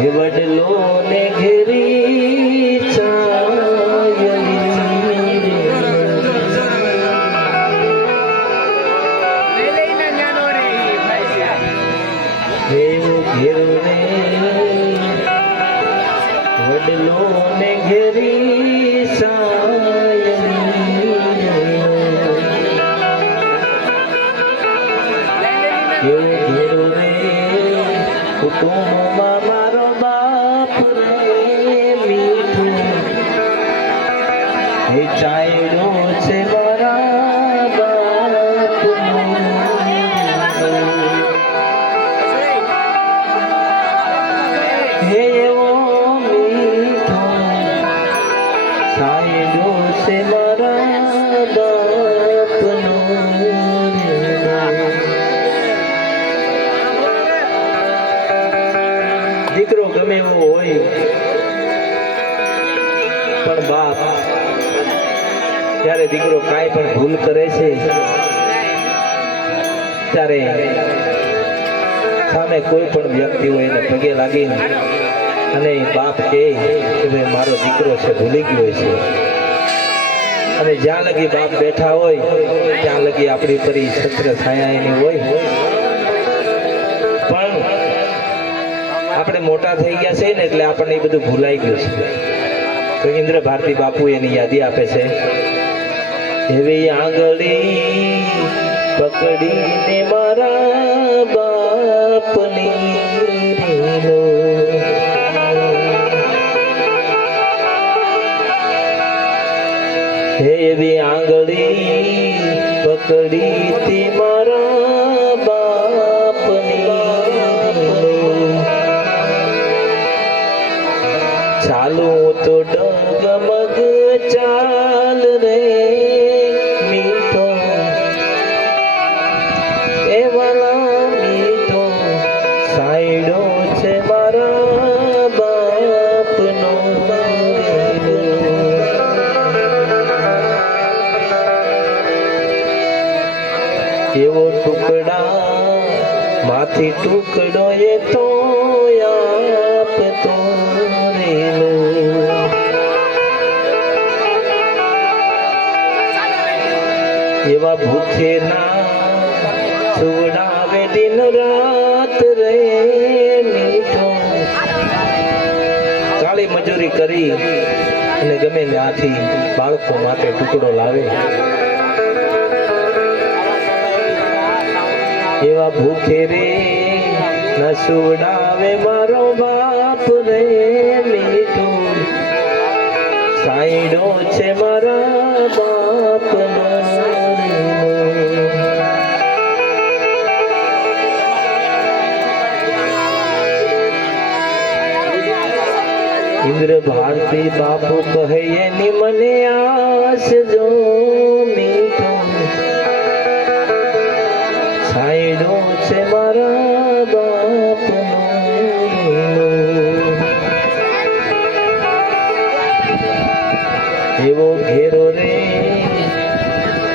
વડલો ને ઘેરી ચાયલી ઘેરો ઘેરો રે વડલો ને ઘેરી ચાયલી ઘેરો ઘેરો રે કુટુંબમાં મારો બાપ રે મીઠું હે ચાયડો છે મારા બાપનો હે એવો મીઠો ચાયડો છે મારા બાપનો દીકરો ગમે એવો હોય પણ બાપ જ્યારે દીકરો કાંઈ પણ ભૂલ કરે છે ત્યારે સામે કોઈ પણ વ્યક્તિ હોય એને પગે લાગીને અને બાપ કહે કે ભાઈ મારો દીકરો છે ભૂલી ગયો છે અને જ્યાં લગી બાપ બેઠા હોય ત્યાં લગી આપણી પરી છત્ર છાયા એની હોય પણ આપણે મોટા થઈ ગયા છે ને એટલે આપણને એ બધું ભૂલાઈ ગયું છે તો ઇન્દ્ર ભારતી બાપુ એની યાદી આપે છે એવી આંગળી પકડીને મારા બાપની હે એવી આંગળી પકડી મારા બાપની ચાલુ તો ડગમગ ચાલ રે મીઠો એ વાલા મીઠો સાઈડો છે મારા બાપનો એવો ટુકડા માથી ટુકડો એ તો આપતો એવા ભૂખે ના સુવડાવે દિન રાત રે મીઠો કાળી મજૂરી કરી અને ગમે ત્યાંથી બાળકો માટે ટુકડો લાવે એવા ભૂખે રે ન સુવડાવે મારો બાપ રે મીઠો સાઈડો છે મારા બાપનો ઇન્દ્ર ભારતી બાપુ કહે એની મને આસ જો મીઠો સાઈડો છે મારા બાપનો એવો ઘેરો રે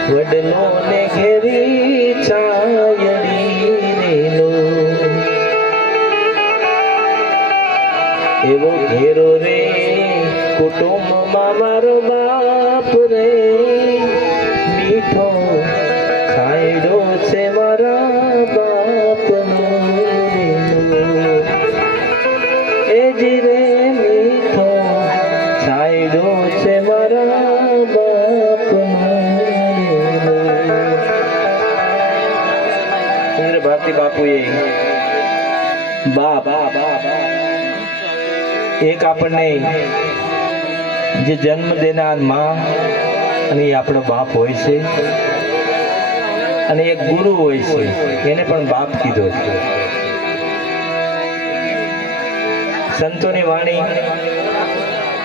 વડલો ને ઘેરી ચાયડી રેલો એવો ઘેરો રે કુટુંબમાં મારો બાપ રે મીઠો સાઈડો છે મારા બાપનો એ જી રે મીઠો સાઈડો છે મારા બાપનો ઇન્દ્ર ભારતી બાપુએ બાપ એક આપણને જે જન્મ દેનાર માં અને એ આપણો બાપ હોય છે અને એક ગુરુ હોય છે એને પણ બાપ કીધો છે સંતોની વાણી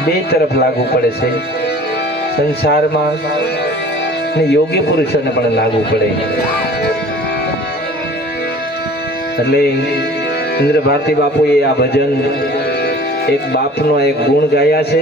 બે તરફ લાગુ પડે છે સંસારમાં અને યોગી પુરુષોને પણ લાગુ પડે એટલે ઇન્દ્ર ભારતી બાપુએ આ ભજન એક બાપનો એક ગુણ ગાયા છે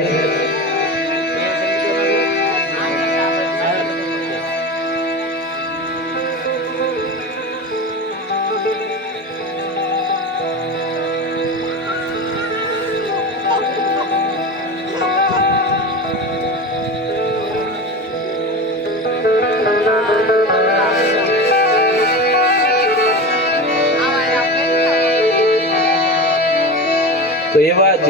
તો એવા જ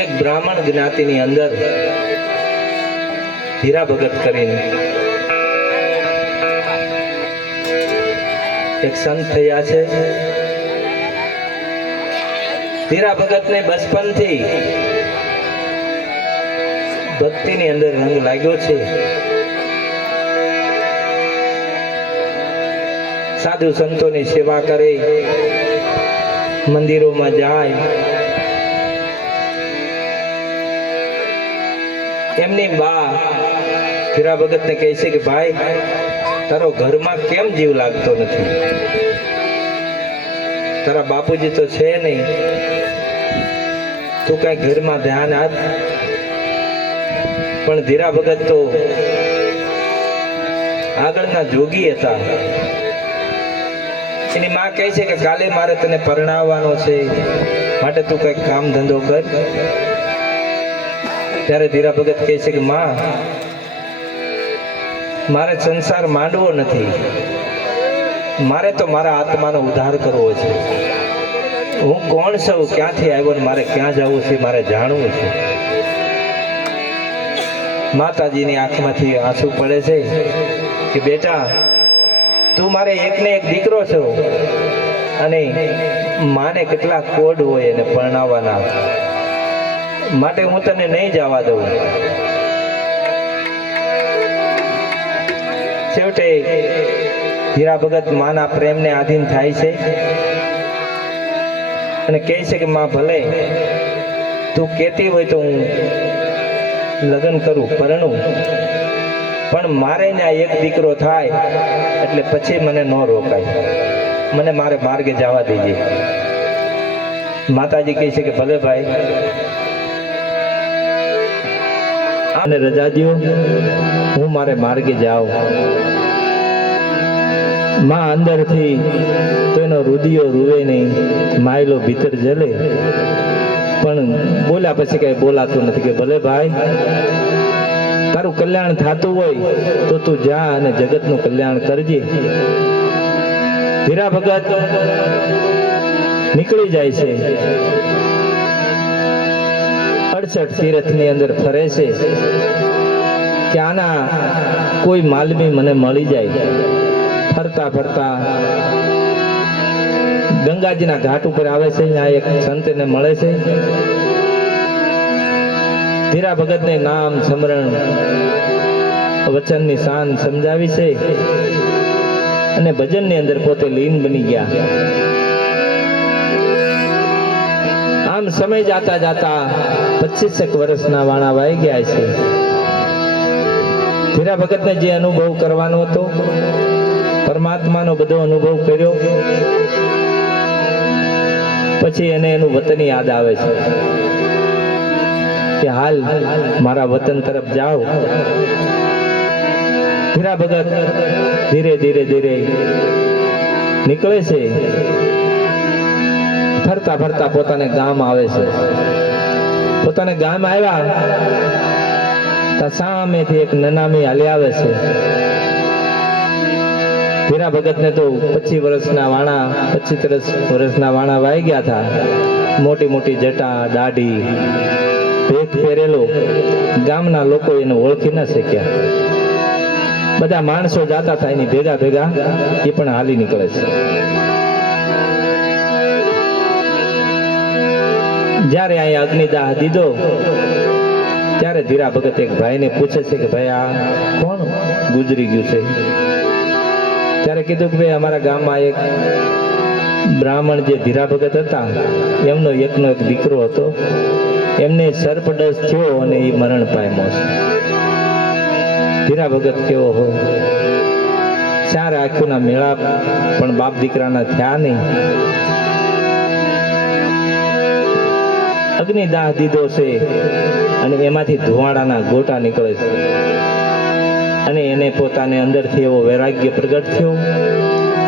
એક બ્રાહ્મણ જ્ઞાતિની અંદર ધીરા ભગત કરીને એક સંત થયા છે. ધીરા ભગતને બચપનથી ભક્તિની અંદર રંગ લાગ્યો છે. સાધુ સંતોની સેવા કરે, મંદિરોમાં જાય. એમની બા ધીરા ભગતને કહે છે કે ભાઈ, તારો ઘરમાં કેમ જીવ લાગતો નથી? તારા બાપુજી તો છે નહીં, તું કઈ ઘરમાં ધ્યાન આપ. પણ ધીરા ભગત તો આગળના જોગી હતા. એની માં કહે છે કે કાલે મારે તને પરણાવવાનો છે, માટે તું કઈક કામ ધંધો કર. ત્યારે ધીરા ભગત કહે છે કે માં, મારે સંસાર માંડવો નથી, મારે તો મારા આત્માનો ઉદ્ધાર કરવો છે. હું કોણ છું, ક્યાંથી આવ્યો ને મારે ક્યાં જવું છે, મારે જાણવું છે. માતાજીની આંખમાંથી આંસુ પડે છે કે બેટા, તું મારે એકને એક દીકરો છો અને માને કેટલા કોડ હોય એને પરણાવવાના, માટે હું તને નહીં જવા દઉં. છેવટે ધીરા ભગત માના પ્રેમને આધીન થાય છે અને કહે છે કે માં, ભલે તું કહેતી હોય તો હું લગ્ન કરું, પરણું, પણ મારે ને આ એક દીકરો થાય એટલે પછી મને ન રોકાય, મને મારે માર્ગે જવા દેજે. માતાજી કહે છે કે ભલે ભાઈ, અને રજા દ્યો, હું મારે માર્ગે જાઉં. માં અંદરથી તો એનો રુદિયો રૂવે નહીં, માયલો ભીતર જલે, પણ બોલ્યા પછી કઈ બોલાતું નથી કે ભલે ભાઈ, તારું કલ્યાણ થતું હોય તો તું જા અને જગતનું કલ્યાણ કરજે. ધીરા ભગત નીકળી જાય છે. 68 તીર્થની અંદર ફરે છે કે આના કોઈ માલમી મને મળી જાય. ફરતા ફરતા ગંગાજીના ઘાટ ઉપર આવે છે. ત્યાં એક સંતને મળે છે. ધીરા ભગતને નામ સ્મરણ વચનની શાન સમજાવી છે અને ભજનની અંદર પોતે લીન બની ગયા. આમ સમય જાતા જાતા 25 વર્ષના વાણા વાઈ ગયા છે. ધીરા ભગતને જે અનુભવ કરવાનો હતો, પરમાત્માનો બધો અનુભવ કર્યો. પછી એને એનું વતન યાદ આવે છે કે હાલ મારા વતન તરફ જાઓ. ધીરા ભગત ધીરે ધીરે ધીરે નીકળે છે. ફરતા ફરતા પોતાને ગામ આવે છે. પોતાને ગામ આવ્યા તો સામેથી એક નનામી હાલી આવે છે. ધીરા ભગતને તો 25 વર્ષના વાણા 25 વર્ષના વાણા વાઈ ગયા હતા. મોટી મોટી જટા, દાઢી, ભેખ પહેરેલો. ગામના લોકો એને ઓળખી ન શક્યા. બધા માણસો જાતા હતા એની ભેગા ભેગા એ પણ હાલી નીકળે છે. જ્યારે અહીંયા અગ્નિદાહ દીધો ત્યારે ધીરા ભગત એક ભાઈને પૂછે છે કે ભાઈ, આ કોણ ગુજરી ગયું છે? ત્યારે કીધું કે ભાઈ, અમારા ગામમાં એક બ્રાહ્મણ જે ધીરા ભગત હતા, એમનો એકનો એક દીકરો હતો. એમને સર્પદંશ થયો અને એ મરણ પામ્યો છે. ધીરા ભગત કેવો હો, 4 આંખોના મેળાપ પણ બાપ દીકરાના થયા નહીં. અગ્નિદાહ દીધો છે અને એમાંથી ધુવાડાના ગોટા નીકળે છે અને એને પોતાને અંદરથી એવો વૈરાગ્ય પ્રગટ થયો.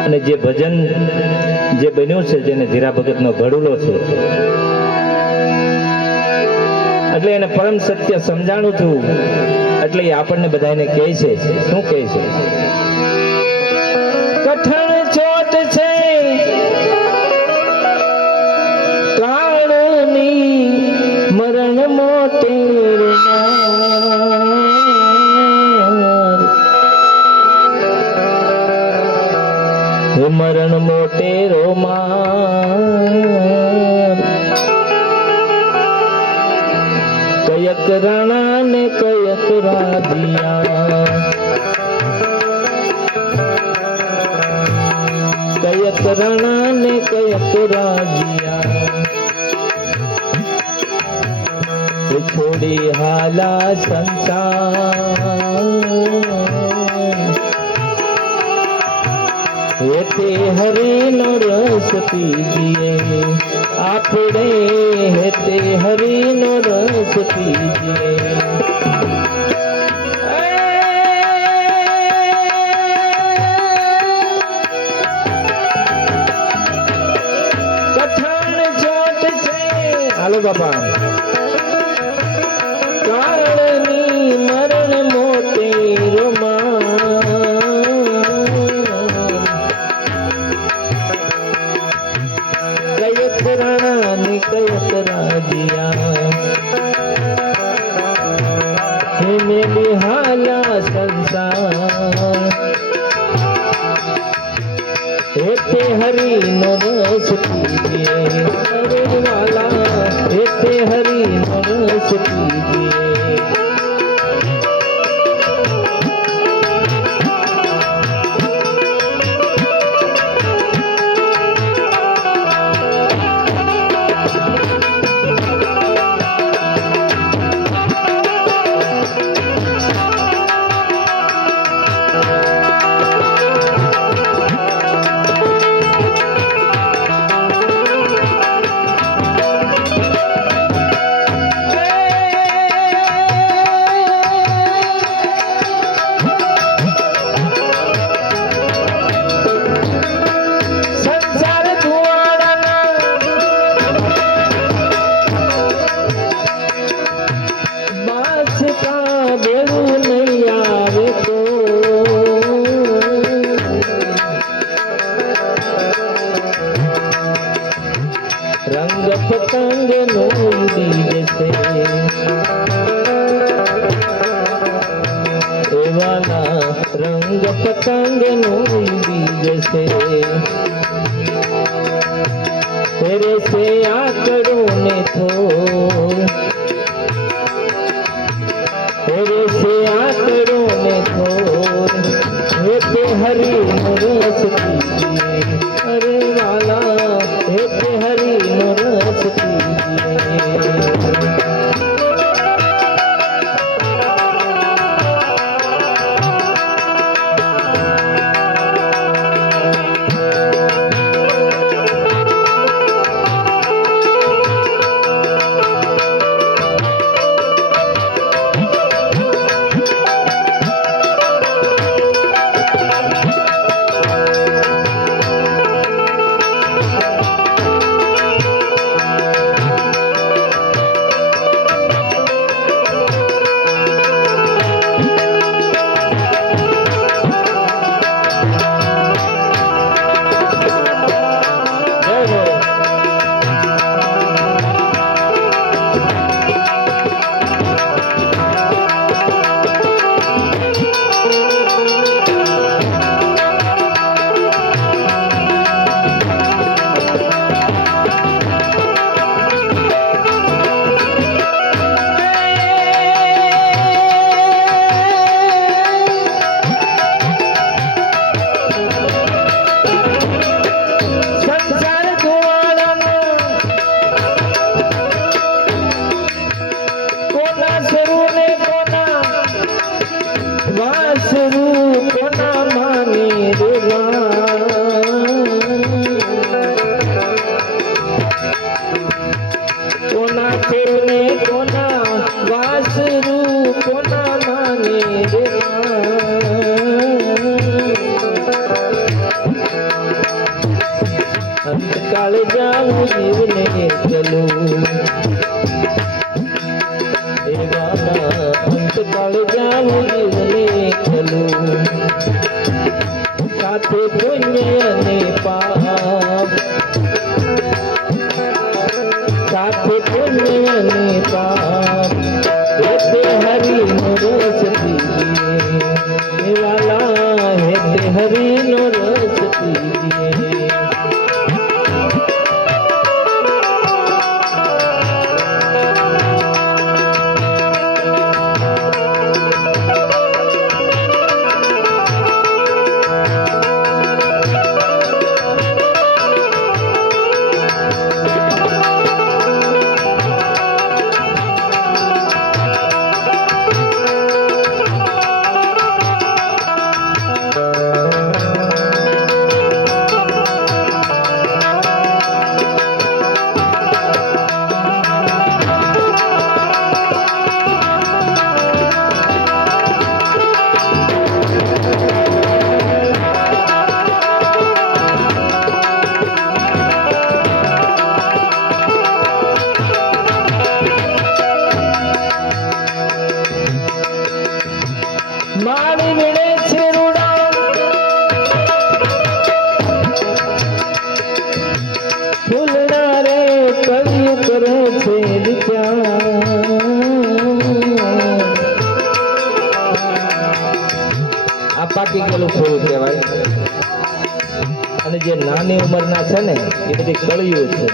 અને જે ભજન જે બન્યું છે, જેને ધીરા ભગતનો ઘડુલો છે, એટલે એને પરમ સત્ય સમજાણું છું. એટલે એ આપણને બધાને કહે છે, શું કહે છે? કઠણ ચોટ છે મોટે હે મરણ મોટે રોમાર કયક રાણા ને કયક રાધિયા કયક રાણા ને કયક રાધિયા છોડી હાલા સંસાર હેતે હરિનો રસ પીજીએ આપણે હેતે હરિનો રસ પીજીએ કઠણ ચોટ છે હાલો બાપા કારણની મરણ મોટે કયક રાણા ને કયક રાજીયા હે મેલી હાલા સંસાર હેતે હરિનો રસ પીજીએ અરે વાલા હેતે હરિનો રસ પીજીએ રંગ પતંગ નો ઉડી જશે એવાના રંગ પતંગ નો ઉડી જશે તેરે સે આકડો ને થોર તેરે સે આકડો ને થોર હેતે હરી નો રસ પીજીએ અરે વાલા હેતે હરી નો રસ પીજીએ સાથે પુણ્યની પાપ હેતે હરિનો રસ પીએ વાલા હેતે હરિનો રસ પીએ મારી વિણે છે રૂડા ફૂલડા રે કયું કરે છે વિચાર આ પાકી ગયેલું ફૂલ કહેવાય અને જે નાની ઉંમરના છે ને એ બધી કળિયું છે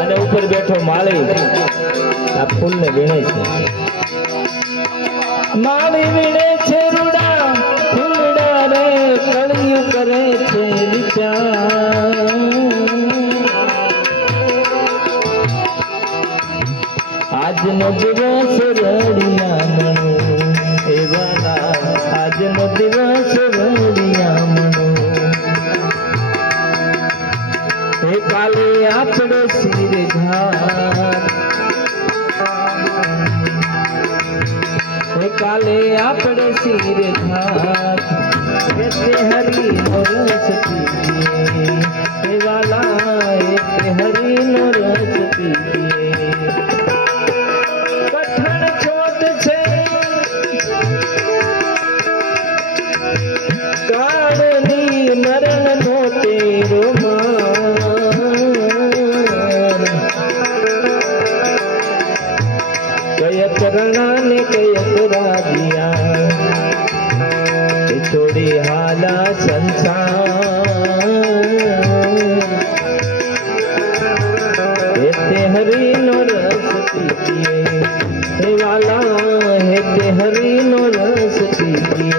અને ઉપર બેઠો માળી આ ફૂલને વીણે છે મારી વિણે છે રૂડા ફૂલડા રે કળિયું કરે છે વિચાર આજનો દિવસ રડિયામણો એ વાલા આજનો દિવસ રડિયામણો એ કાલે આપણે શિર ઘાટ કાલે આપણે શિર ઘાટ હેતે હરિનો રસ પીએ હે વાલા હેતે હરિનો રસ પીએ કઠણ છોટ છે કાળની મરણ નો તેરો કયક રણા ને કયક રાધિયા છોડી હાલા સંસાર હેતે હરિનો રસ પીએ હે વાલા હેતે હરિનો રસ પીએ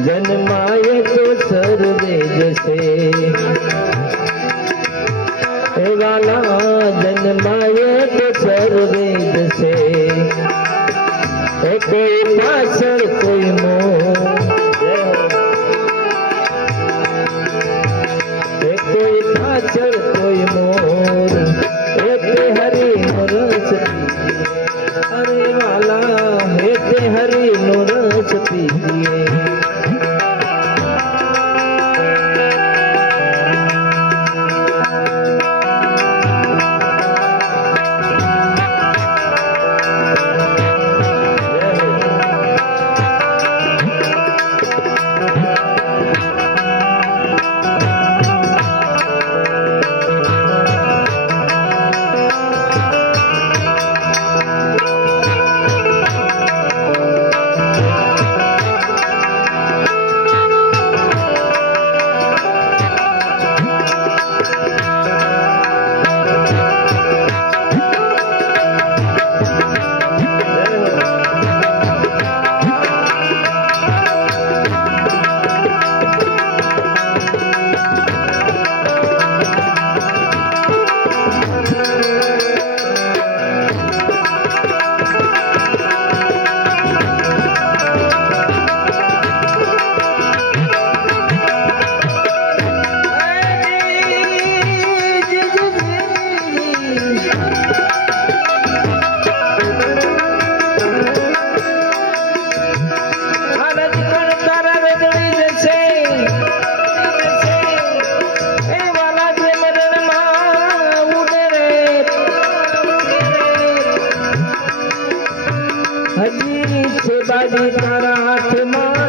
जन्माए तो सर्वे जैसे हे वाला जन्माए तो सर्वे जैसे कोई पासर कोई मोह कोई પાછળ કોઈ મોર એટલે હરી નો રસ પીએ અરે વાલા એટલે હરી નો રસ પીએ હજી છે બાજી તારા હાથમાં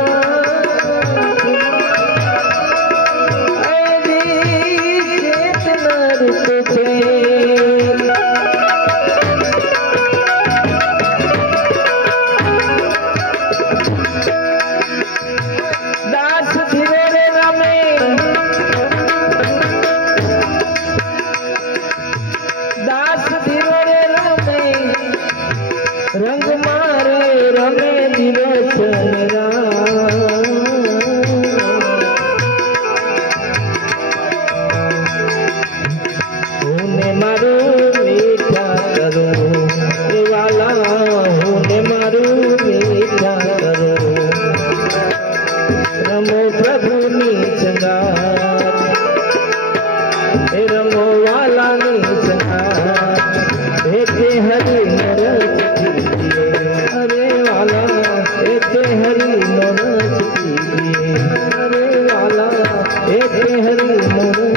દાસ ધીરે રે રમે દાસ ધીરે રે રમે રંગ મારે રમે દિવસ હું મારું મીઠા કરું વાલા હું મારું મીઠા કરું રમો પ્રભુની સંગાત એ રમો વાલાની સંગાત એ તે હરી નરસ પીએ અરે વાલા એ તે હરી નરસ પીએ અરે વાલા એ તે હરી નરસ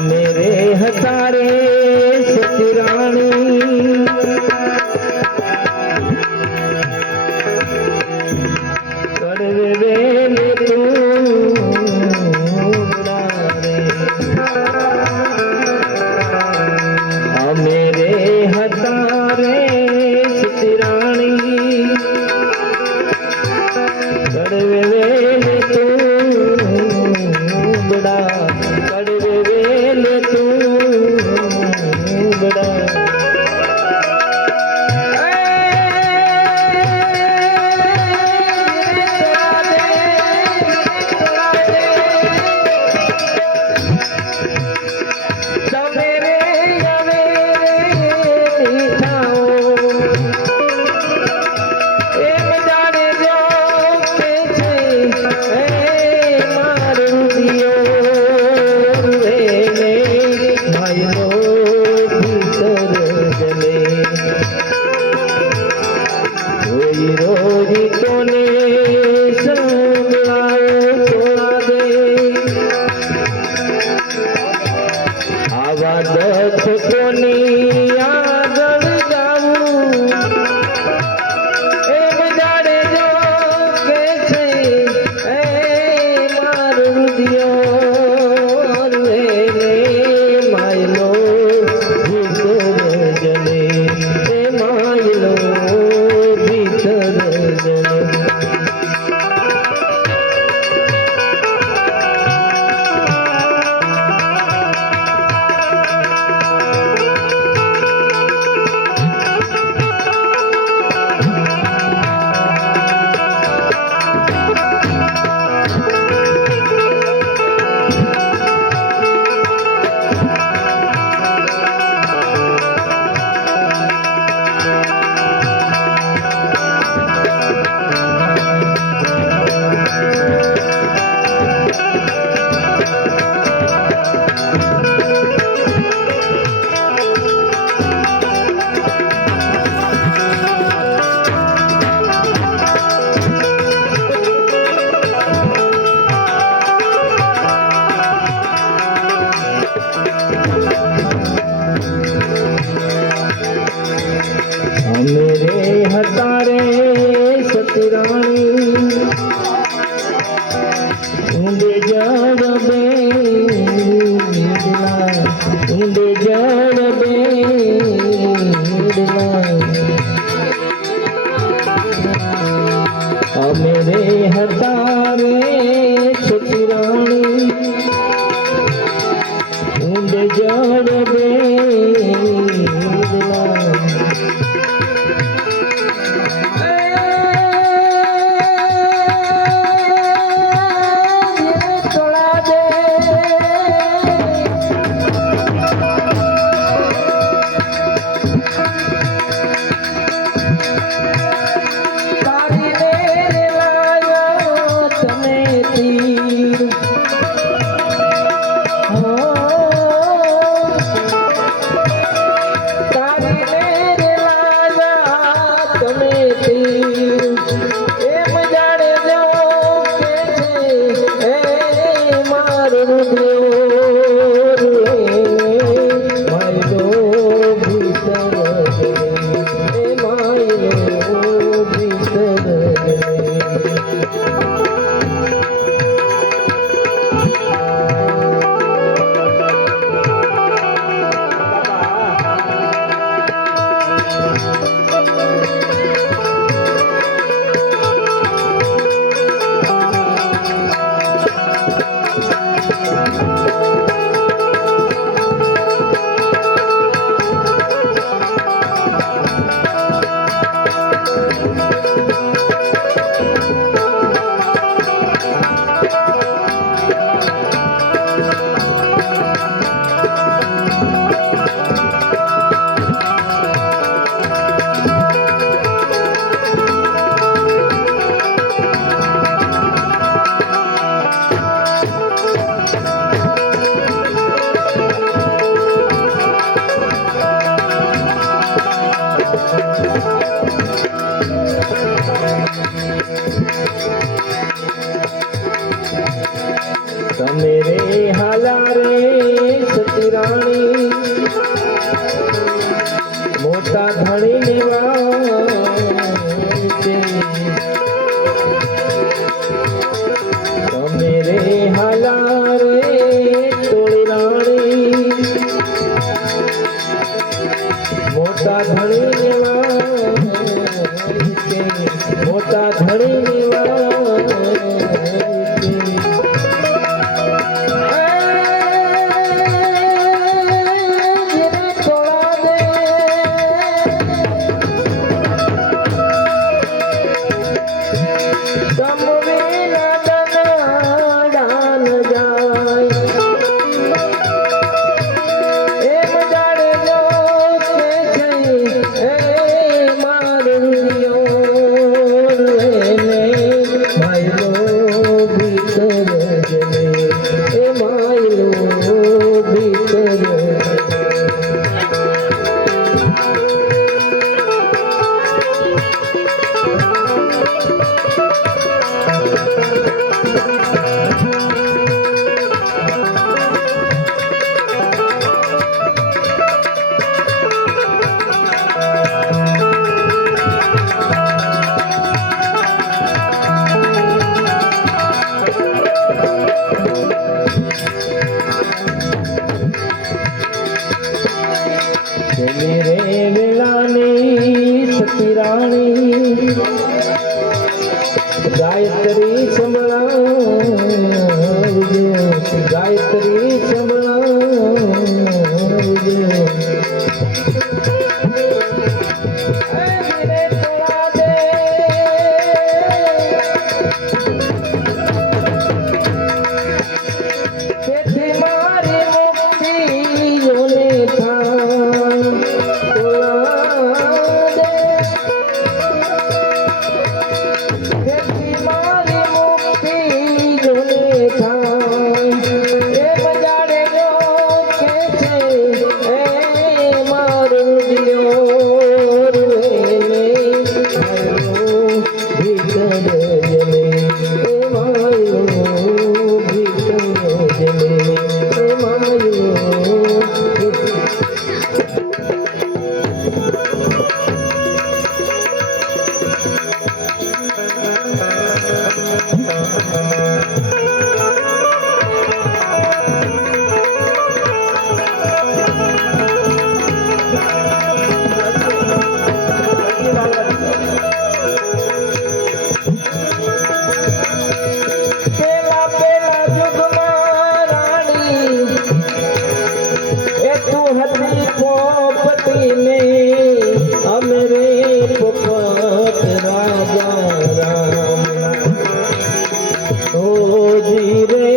मेरे हतारे सतराणी कड़वे वेले तू मेरे हतारे सतराणी कड़वे वेले तू बड़ा कड़वे वेले तू बड़ा रोजी तोने संगलाओ छोड़ा दे आवा दख कोनी आगळ जाऊं एम जाने जो के छे ए मारू दियो रे मायलो भीतर जने ए मायलो भीतर जने જળ બેડલા અમે રે હતા રે છોકરાણી ઊંડ જળ બેડલા તમે રે હાલા રે સતીરાણી મોટા ધણી નિવાસે તમે રે હાલા રે તોળી રાણી મોટા ધણી નિવાસે મોટા ધણી નિવાસે રાણી ગાયત્રી સંભળાવજે ગાયત્રી સંભળાવજે રાતીને અમે રે પોપટ રાજા રામ ઓજી રે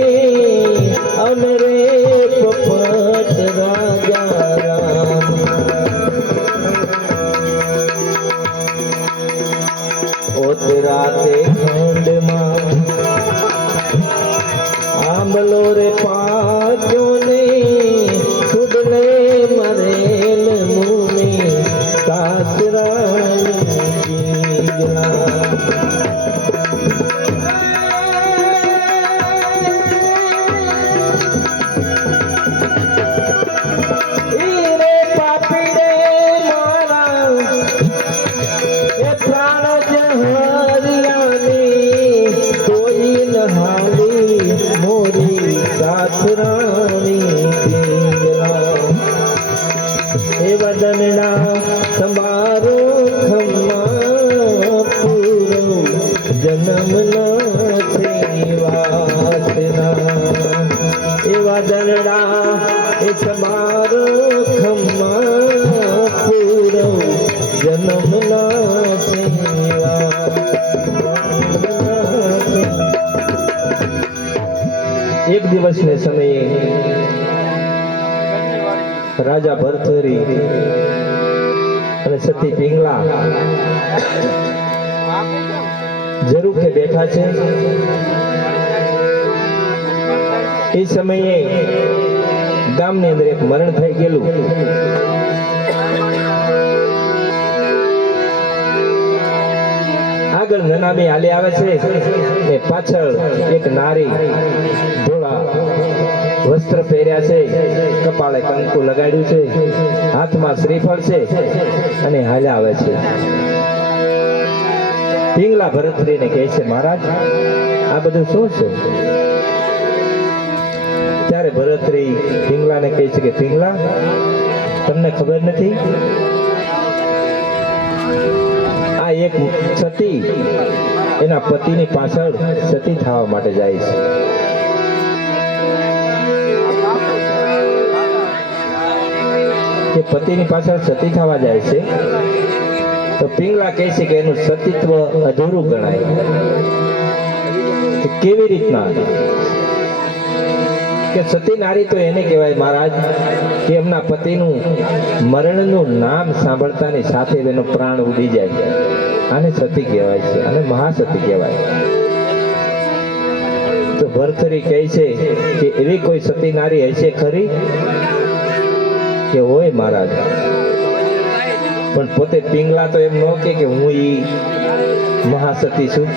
અમે રે પોપટ રાજા રામ ઓત રાતે ખંડમાં આંબલો રે પાજો ને સુડલે મરેલ મુને સાસરાની રે પાપી રે મારા એ પ્રાણ જહરિયાની કોઈ નહાવી મોરી સાસરાની એ વદનના તમારો ખમ્મા પૂરો જન્મના સેવાસના એ વદનના એ તમારો ખમ્મા પૂરો જન્મના સેવા એક દિવસને સમયે રાજા ભરથરી અને સતી પિંગલા જરૂખે બેઠા છે. એ સમયે ગામની અંદર એક મરણ થઈ ગયેલું. આગળ નનામી હાલી આવે છે ને પાછળ એક નારી ધોળા વસ્ત્ર પહેર્યા છે, કપાળે કંકુ લગાડ્યું છે, હાથમાં શ્રીફળ છે અને હાલ્યા આવે છે. પિંગલા ભરતરીને કહે છે, મહારાજ આ બધું શું છે? ત્યારે ભરતરી પિંગલાને કહે છે કે પિંગલા, તમને ખબર નથી? આ એક સતી એના પતિની પાછળ સતી થવા માટે જાય છે. કે પતિની પાછળ સતી થવા જાય છે તો પિંગલા કહે છે કે એનું સતીત્વ અધૂરું ગણાય. કેવી રીતના? કે સતી નારી તો એને કહેવાય મહારાજ કે એમના પતિનું મરણનું નામ સાંભળતાની સાથે એનો પ્રાણ ઉડી જાય. આને સતી કહેવાય છે અને મહાસતી કહેવાય. તો ભરથરી કહે છે કે એવી કોઈ સતી નારી હશે ખરી? કે હોય મહારાજ. પણ પોતે પિંગલા તો એમ ન કે હું ઈ મહાસતી છું.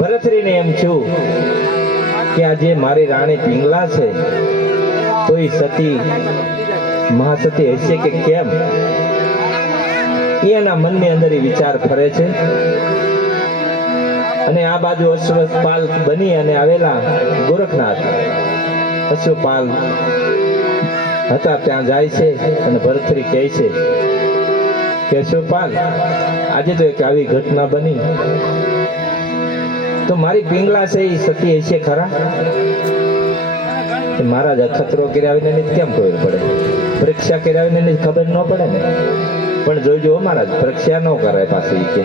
ભરથરીને એમ છું કે આ જે મારી રાણી પિંગલા છે તો એ સતી મહાસતી હશે કે કેમ? એના મનની અંદર એ વિચાર ફરે છે. અને આ બાજુ અશ્વપાલ બની અને આવેલા ગોરખનાથ અશ્વપાલ હતા ત્યાં જાય છે અને ભરથરી કહે છે કે અશ્વપાલ, આજે તો એક આવી ઘટના બની, તો મારી પિંગલા છે એ સતી હશે ખરા? મહારાજ અખતરો કરાવીને કેમ ખબર પડે? પરીક્ષા કરાવીને ખબર ન પડે ને. પણ જોઈજો મહારાજ, પરીક્ષા ન કરાય પાછી કે.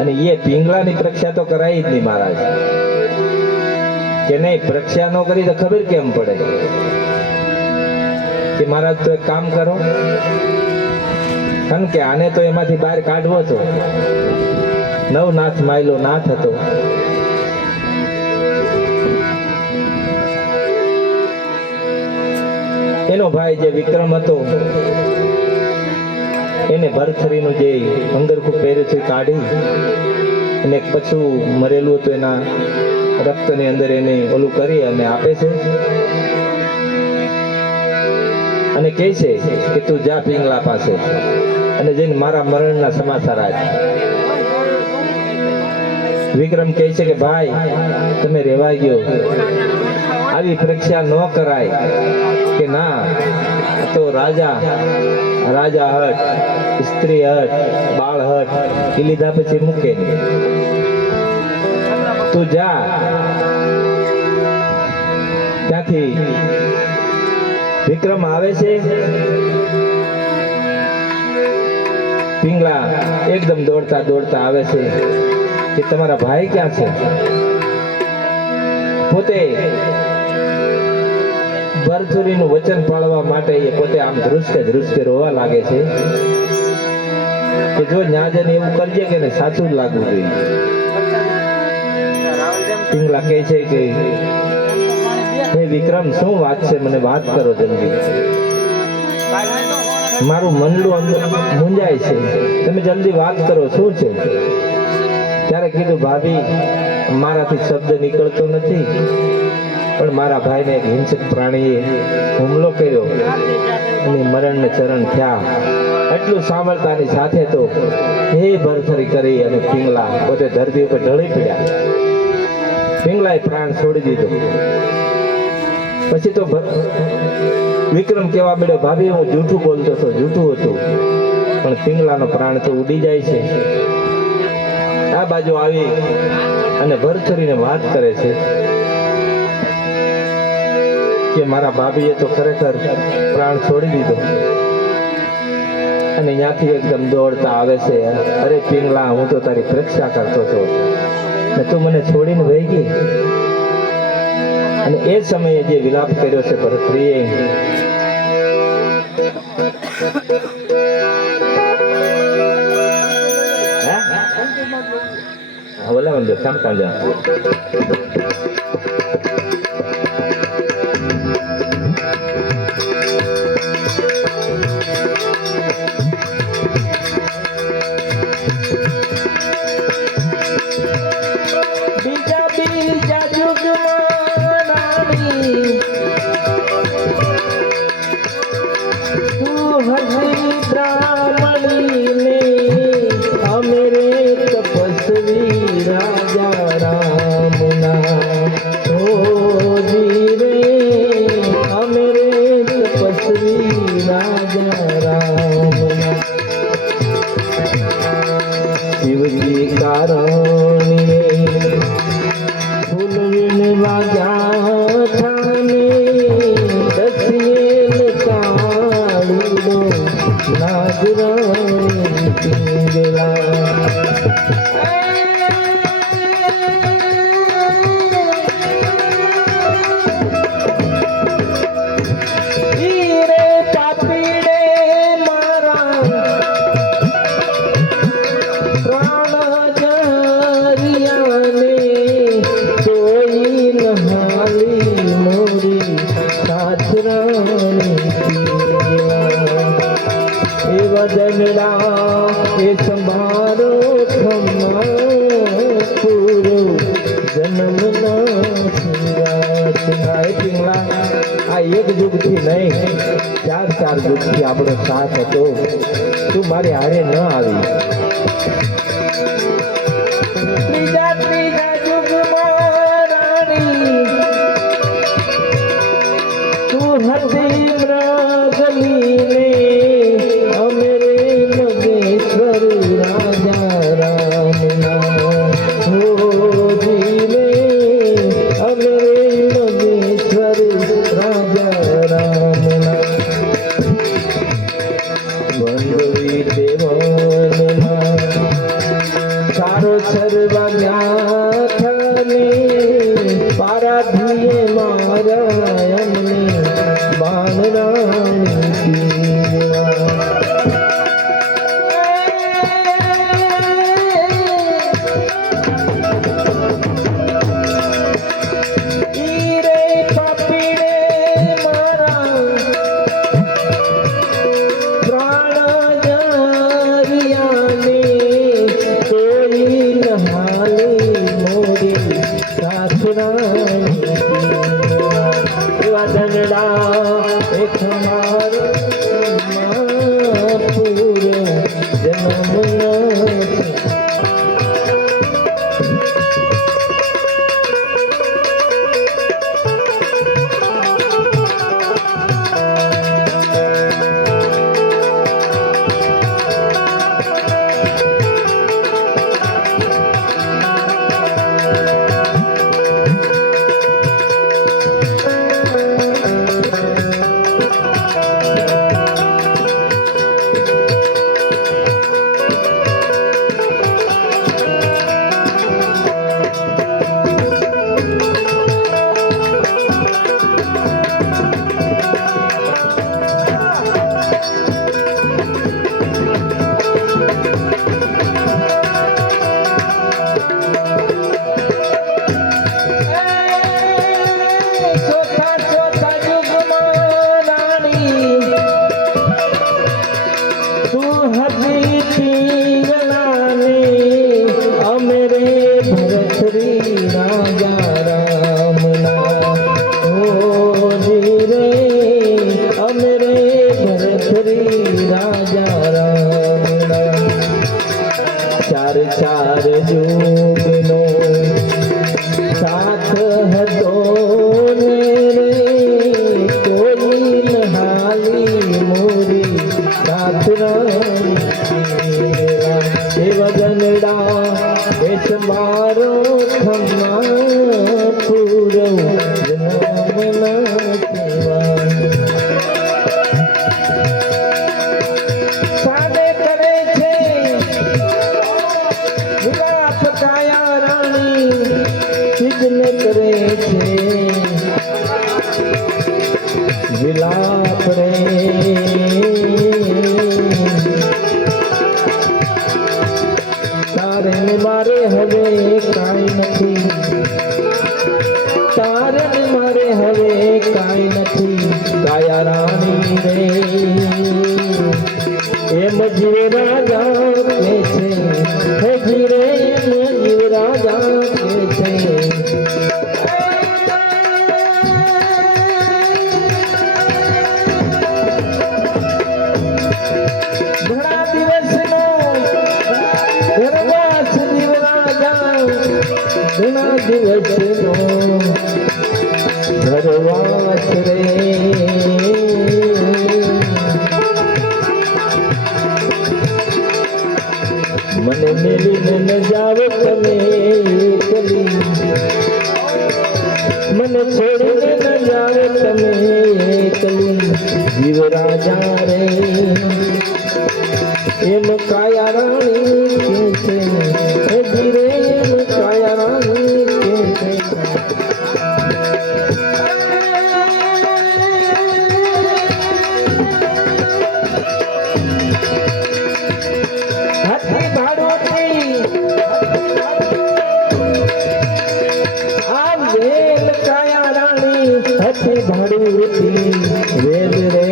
અને એ પિંગલાની પરીક્ષા તો કરાય જ નહીં મહારાજ. કે નહીં, પરીક્ષા ન કરી તો ખબર કેમ પડે? કે મહારાજ તો એક કામ કરો, કારણ કે આને તો એમાંથી બહાર કાઢવો હતો. નવનાથ માયલો નાથ હતો. એનો ભાઈ જે વિક્રમ હતો એને ભરથરીનું જે અંગરખું પહેર્યું છે કાઢી અને પછું મરેલું હતું એના રક્તની અંદર એને ઓલું કરી અને આપે છે અને કહે છે કે તું જા પિંગલા પાસે અને જઈને મારા મરણના સમાચાર આપ. વિક્રમ કહે છે કે ભાઈ તમે રેવા ગયો, આવી પરીક્ષા ન કરાય. કે ના, તો રાજા હટ, સ્ત્રી હટ, બાળ હટ એ લીધા પછી મૂકે નહીં. તું જા. ત્યાંથી વિક્રમ આવે છે. પિંગલા એકદમ દોડતા દોડતા આવે છે કે તમારા ભાઈ ક્યાં છે? પોતે ભરથુરીનું વચન પાળવા માટે એ પોતે આમ ધ્રુસકે રોવા લાગે છે કે જો ન્યાજન એવું કરજે કે ને સાચું જ લાગવું જોઈએ. પિંગલા કહે છે કે હે વિક્રમ, શું વાત છે? મને વાત કરો જલ્દી. મારું મનડું મૂંઝાય છે, તમે જલ્દી વાત કરો, શું છે? ત્યારે કીધું, ભાભી, મારાથી શબ્દ નીકળતો નથી, પણ મારા ભાઈને એક હિંસક પ્રાણીએ હુમલો કર્યો અને મરણને ચરણ થયા. એટલું સાંભળતાની સાથે તો હે ભરથરી કરી અને પિંગલા પોતે ધરતી ઉપર ઢળી પડ્યા. પિંગલાએ પ્રાણ છોડી દીધો. પછી તો વિક્રમ કેવા મળ્યો, ભાભી, હું જૂઠું બોલતો હતો, જૂઠું હતું, પણ પિંગલાનો પ્રાણ તો ઉડી જાય છે. આ બાજુ આવી અને ભરથરીને વાત કરે છે કે મારા ભાભીએ તો ખરેખર પ્રાણ છોડી દીધો. અને ત્યાંથી એકદમ દોડતા આવે છે, અરે પિંગલા, હું તો તારી પરીક્ષા કરતો હતો ને તું મને છોડીને વહી ગઈ. અને એ સમયે જે વિલાપ કર્યો છે ભરથરીએ, બોલા મંદિર સાંભળતા જા. શિવજી કારણીએ ફૂલવીન વાગ્યા થાને, દસિયે કાળુડો નાગરાણી પિંગલા. એ સંભારો પૂરો જન્મના પિંગલા, આ એક યુગથી નહીં, ચાર યુગથી આપણો સાથ હતો. તું મારી હારે ન આવી. ત્રીજા યુગમાં રાણી તું હતી મૃગલીને, પારાધીએ મારા એમને બાણરાણી અમે રે ભરતરી રાજા રામના ચાર ચાર યુગનો સાથ હતો ને રે કોઈ નહાલી મોરી સાથ વગનડા દેશ મારો ખમ્મા પૂરો સાદે કરે છે વિલાપ કાયા રાણી સિદ્ધને કરે છે વિલાપ રે તારે ને મારે હવે કાંઈ નથી તારે ને મારે હવે કાંઈ નથી કાયા રાણી રે એમ જીવ રાજા કે છે હે જીરે એમ જીવ રાજા કે છે ઘણા દિવસનો ઘરવાસ જીવ રાજા ઘણા દિવસનો ઘરવાસ રે મને મેલીને ન જાવ તમે એકલી મને છોડીને ન જાવ તમે એકલી જીવ રાજા રે એમ કાયા રાણી કે છે ધીરે એમ કાયા રાણી કે છે હાથી ભાડોતી આ વેલ કાયા રાણી હાથી ભાડોતી વેલ રે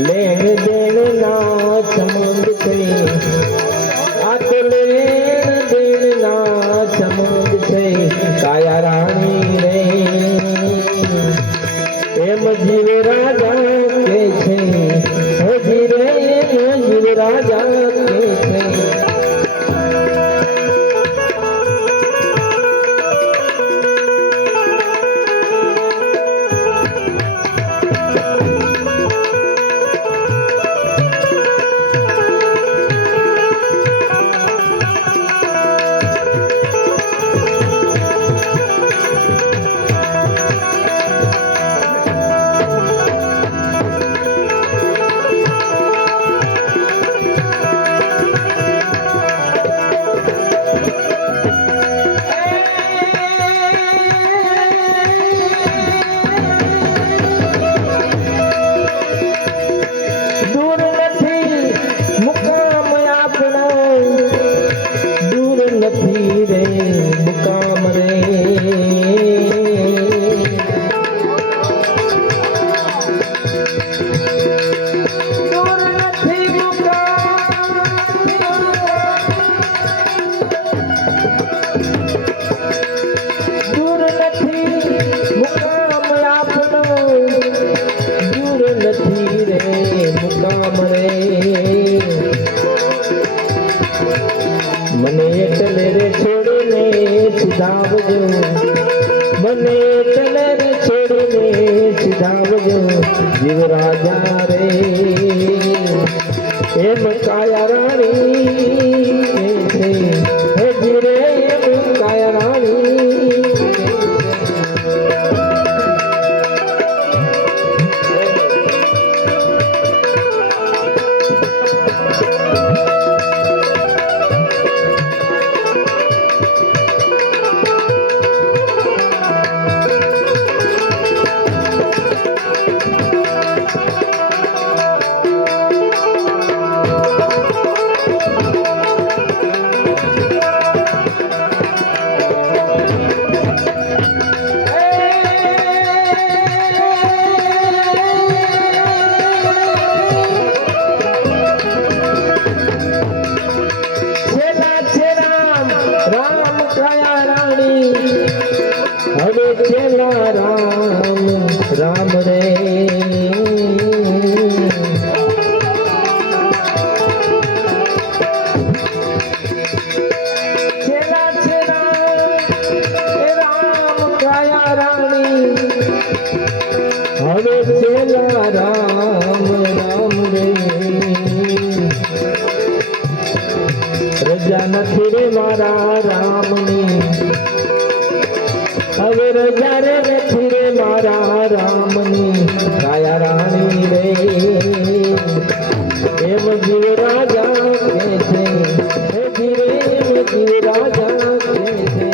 લેણ દેણ ના સંબંધ છે આ તો લેણ દેણ ના સંબંધ છે કાયા રાણી રે એમ જીવ રાજા કે છે હે જીરે એમ જીવ રાજા કે છે મને એટલે રે છોડીને સીધાવજો મને એટલે રે છોડીને સીધાવજો જીવ રાજા રે એમ કાયા રાણી છે હે જીરે એમ કાયા રાણી હવે છેલ્લા રામ રામ રે છેલ્લા રામ કાયા રાણી હવે છેલ્લા રામ રામ રે રજા નથી રે મારા રામની હવે રજા રે નથી રે મારા રામની કાયા રાણી રે એમ જીવ રાજા કે છે હે જીવે એમ જીવ રાજા કે છે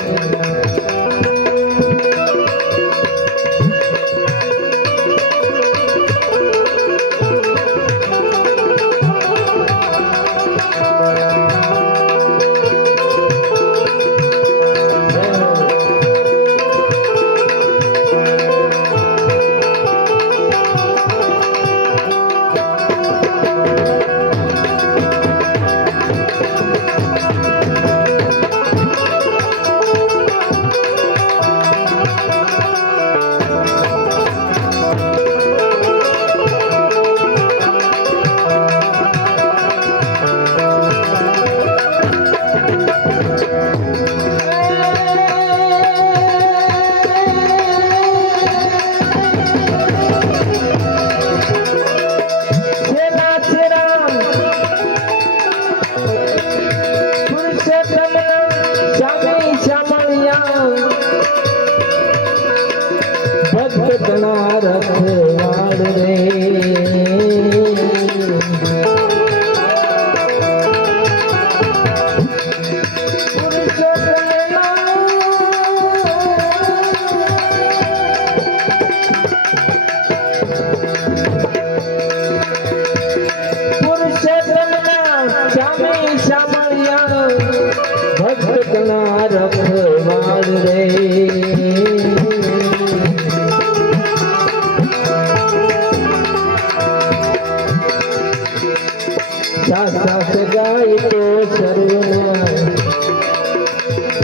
ભક્તના રખવાડ રે પુરુષોત્તમના શ્યામે શ્યામળિયા ભક્તના રખવાડ રે સાસ ગાય તો સર્વના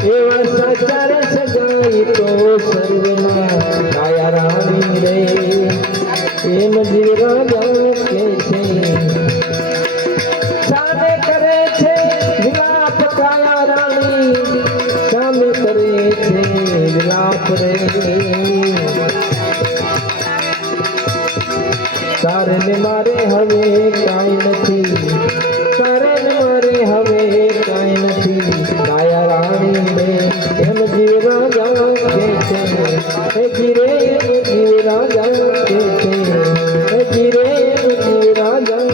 એવા સાચા રે સગાય તો સર્વના કાયા રાણી રે એમ જીવ રાજા કે છે સામે કરે છે વિલાપ કાયા રાણી સામે કરે છે વિલાપ રે તારે ને મારે હવે કાંઈ નથી તારે ને મારે હવે કાંઈ નથી કાયા રાણી રે એમ જીવ રાજા કે છે હે જીરે એમ જીવ રાજા કે છે હે જીરે એમ જીવ રાજા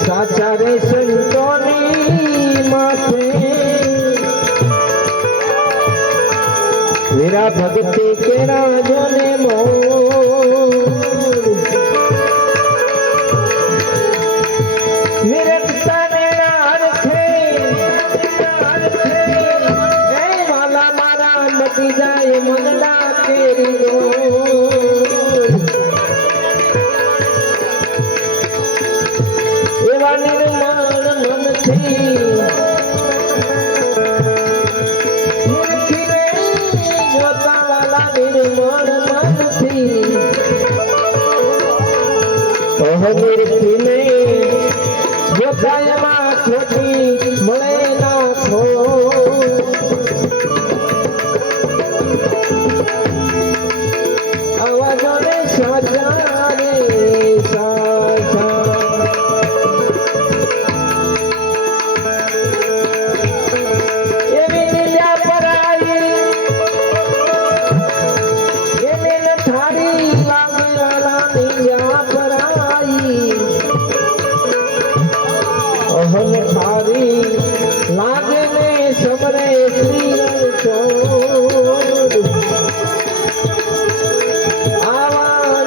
સાચા રે સંતોની માથે વીરા ભક્તિ કેરા જોને મોર નિરંતને અર્થે હે વાલા મારા મટી જાય મનડા કેરી દો એવા નિર્માણ મનથી જોતા વાલા નિર્માણ મનથી નિર્થી જોતા એમાં ખોટી મળે ના ખો અવાજોને સાચા રે સાચા લાગે ને સમરે શ્રી ચોર આવા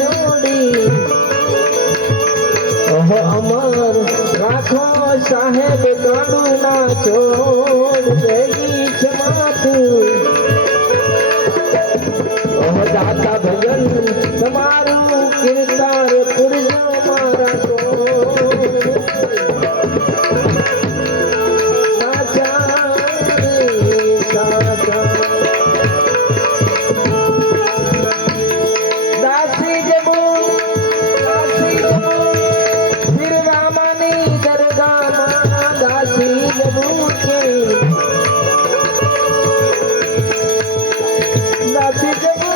जोड़ी ओहो अमर राखो साहेब कानूना छोड़ देगी क्षमात ओहो दाता भजन તમારું કીર્તન પુરજો મારા સાચા સાચા દાસી જબુ ફિર રામાની દરગાહમાં દાસી જબુ છે દાસી જબુ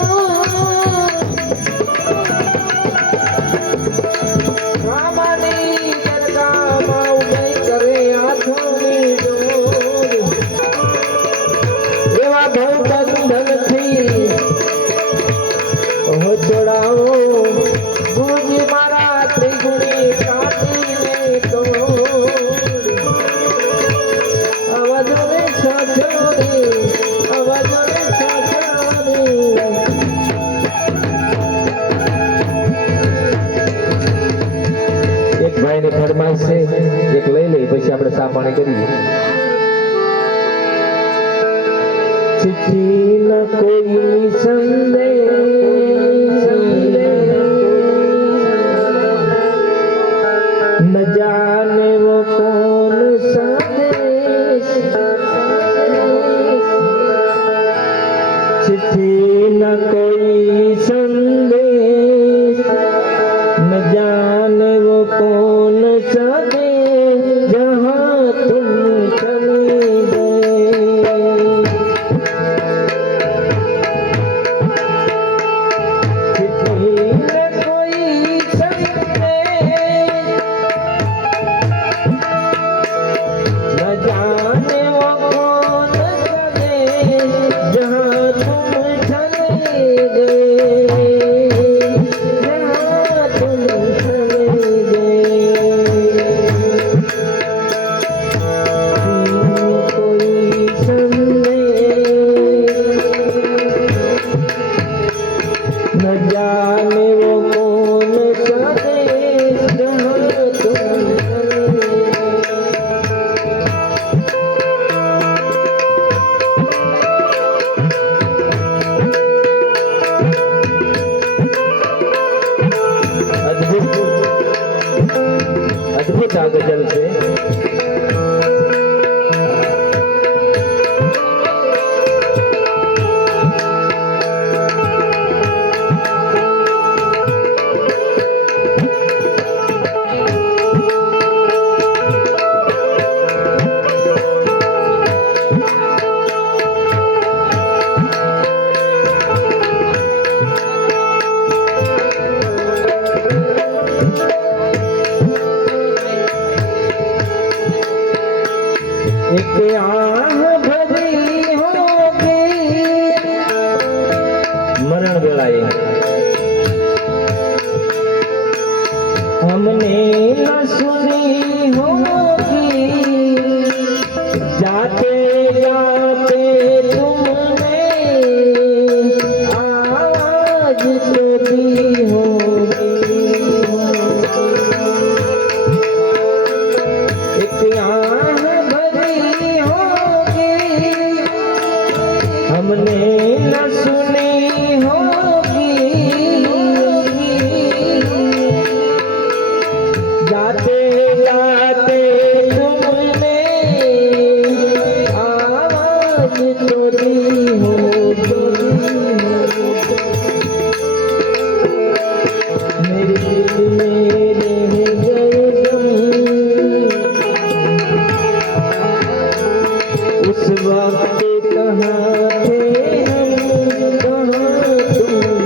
ફરમાઈશ છે એક લઈ લઈ પછી આપણે સા પાણી કરીએ चिट्ठी न कोई संदेश न जाने वो कौन सा देश चिट्ठी न कोई संदेश न जाने वो कौन सा देश जहाँ तुम चले अद्भुत आ गजल से एक आह भरी होगी मरण वेलाए हमने न सुनी होगी जाते जाते तुमने आवाज तो दी होगी एक आह हमने न सुनी होगी जाते जाते तुमने आवाज तो दी होगी मेरे दिल में रह गए तुम उस वक्त कहाँ थे हम कहाँ तुम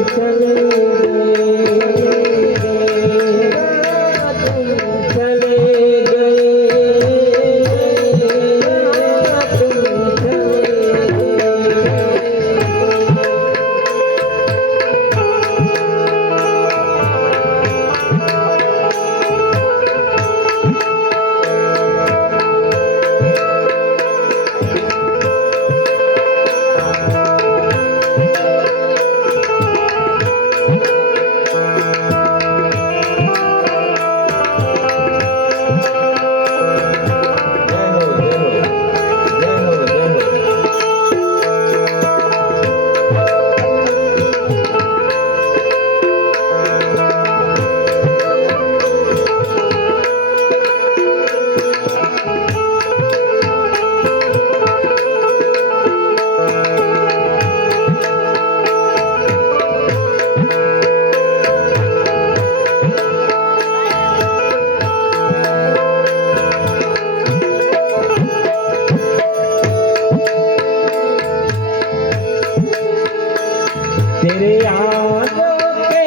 तेरे यादों के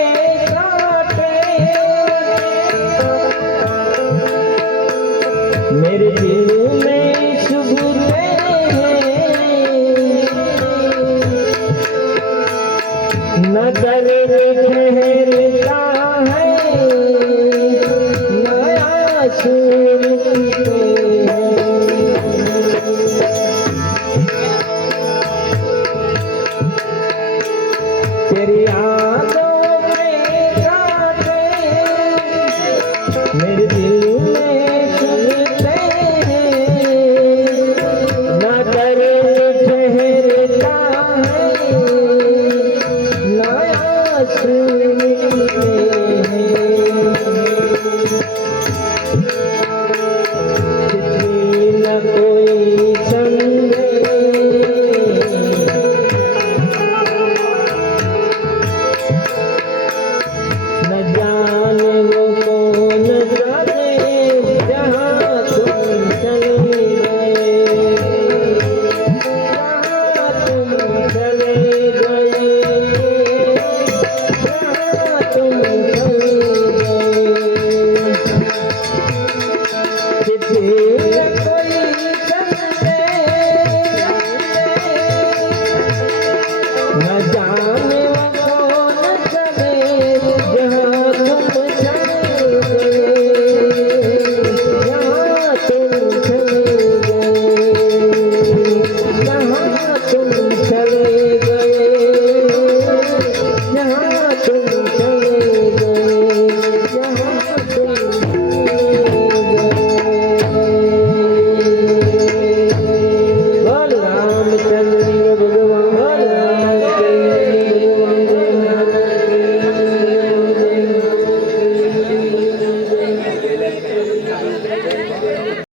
कांटे मेरे दिल में चुभते हैं, न दर्द ठहरता है न आंसू रुकते हैं। तेरी यादों के कांटे मेरे दिल में चुभते हैं, न दर्द ठहरता है न आंसू रुकते हैं। चिट्ठी न कोई संदेश, न जाने वो कौन जाने जहाँ तुम चले गए, जहाँ तुम चले गए, जहाँ तुम चले गए। चिट्ठी न कोई संदेश, न जाने वो